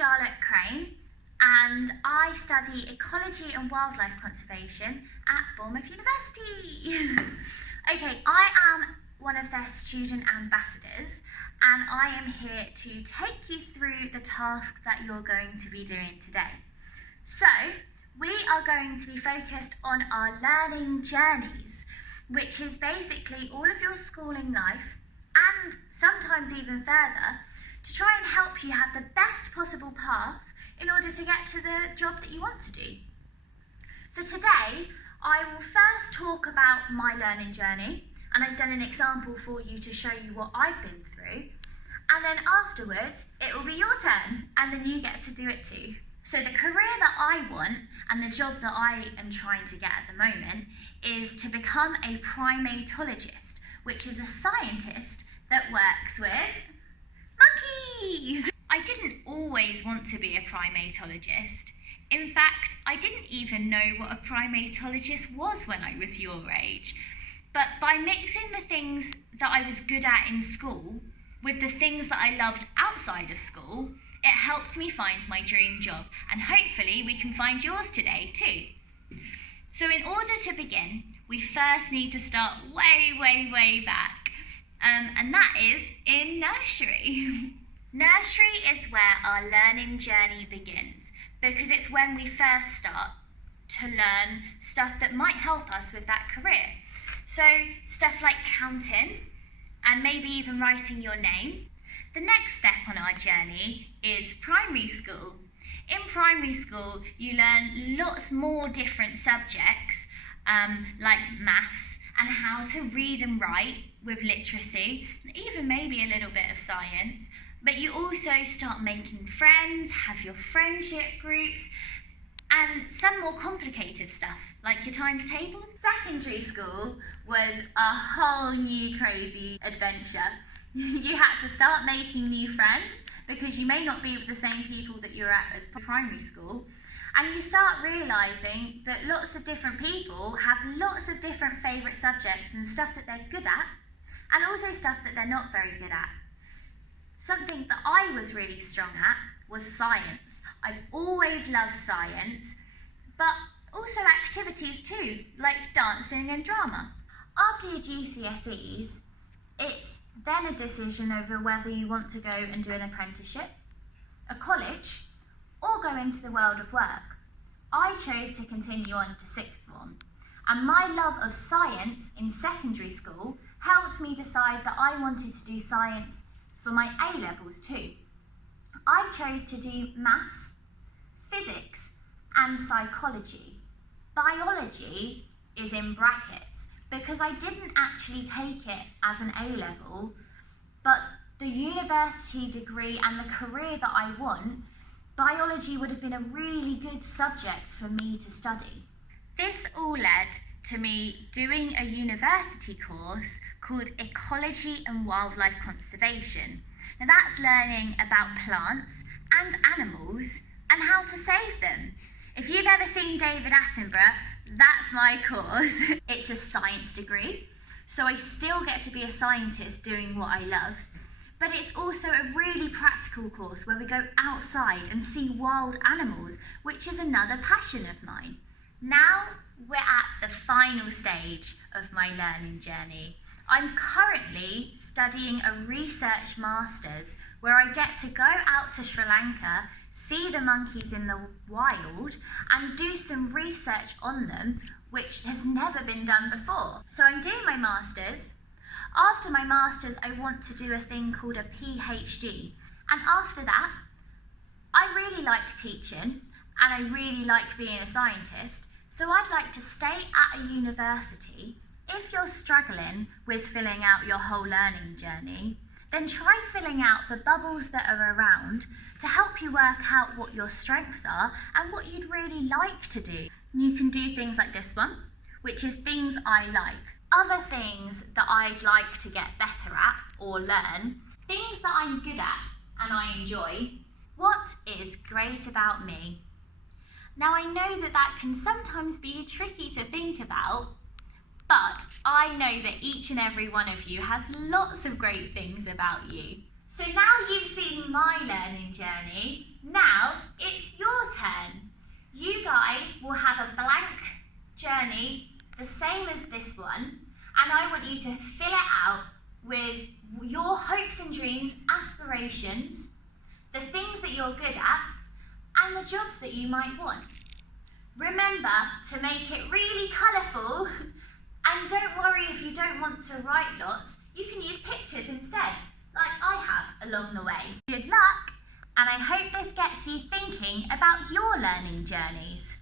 Charlotte Crane and I study Ecology and Wildlife Conservation at Bournemouth University. Okay, I am one of their student ambassadors and I am here to take you through the task that you're going to be doing today. So, we are going to be focused on our learning journeys, which is basically all of your schooling life and sometimes even further to try and help you have the best possible path in order to get to the job that you want to do. So today, I will first talk about my learning journey, and I've done an example for you to show you what I've been through, and then afterwards, it will be your turn, and then you get to do it too. So the career that I want, and the job that I am trying to get at the moment, is to become a primatologist, which is a scientist that works with monkeys. I didn't always want to be a primatologist. In fact, I didn't even know what a primatologist was when I was your age. But by mixing the things that I was good at in school with the things that I loved outside of school, it helped me find my dream job, and hopefully we can find yours today too. So in order to begin, we first need to start way back, and that is in nursery. Nursery is where our learning journey begins, because it's when we first start to learn stuff that might help us with that career. So stuff like counting, and maybe even writing your name. The next step on our journey is primary school. In primary school, you learn lots more different subjects, like maths, and how to read and write with literacy, even maybe a little bit of science. But you also start making friends, have your friendship groups, and some more complicated stuff, like your times tables. Secondary school was a whole new crazy adventure. You had to start making new friends because you may not be with the same people that you were at as primary school. And you start realising that lots of different people have lots of different favourite subjects and stuff that they're good at, and also stuff that they're not very good at. Something that I was really strong at was science. I've always loved science, but also activities too, like dancing and drama. After your GCSEs, it's then a decision over whether you want to go and do an apprenticeship, a college, or go into the world of work. I chose to continue on to sixth form, and my love of science in secondary school helped me decide that I wanted to do science for my A-levels too. I chose to do maths, physics, and psychology. Biology is in brackets because I didn't actually take it as an A-level, but the university degree and the career that I want, biology would have been a really good subject for me to study. This all led to me doing a university course called Ecology and Wildlife Conservation. Now that's learning about plants and animals and how to save them. If you've ever seen David Attenborough, that's my course. It's a science degree, so I still get to be a scientist doing what I love, but it's also a really practical course where we go outside and see wild animals, which is another passion of mine. Now we're at the final stage of my learning journey. I'm currently studying a research master's where I get to go out to Sri Lanka, see the monkeys in the wild, and do some research on them, which has never been done before. So I'm doing my master's. After my master's, I want to do a thing called a PhD. And after that, I really like teaching, and I really like being a scientist, so I'd like to stay at a university. If you're struggling with filling out your whole learning journey, then try filling out the bubbles that are around to help you work out what your strengths are and what you'd really like to do. You can do things like this one, which is things I like. Other things that I'd like to get better at or learn, things that I'm good at and I enjoy. What is great about me? Now I know that that can sometimes be tricky to think about, but I know that each and every one of you has lots of great things about you. So now you've seen my learning journey, Now it's your turn. You guys will have a blank journey, the same as this one, and I want you to fill it out with your hopes and dreams, aspirations, the things that you're good at, and the jobs that you might want. Remember to make it really colourful, and don't worry if you don't want to write lots, you can use pictures instead, like I have along the way. Good luck, and I hope this gets you thinking about your learning journeys.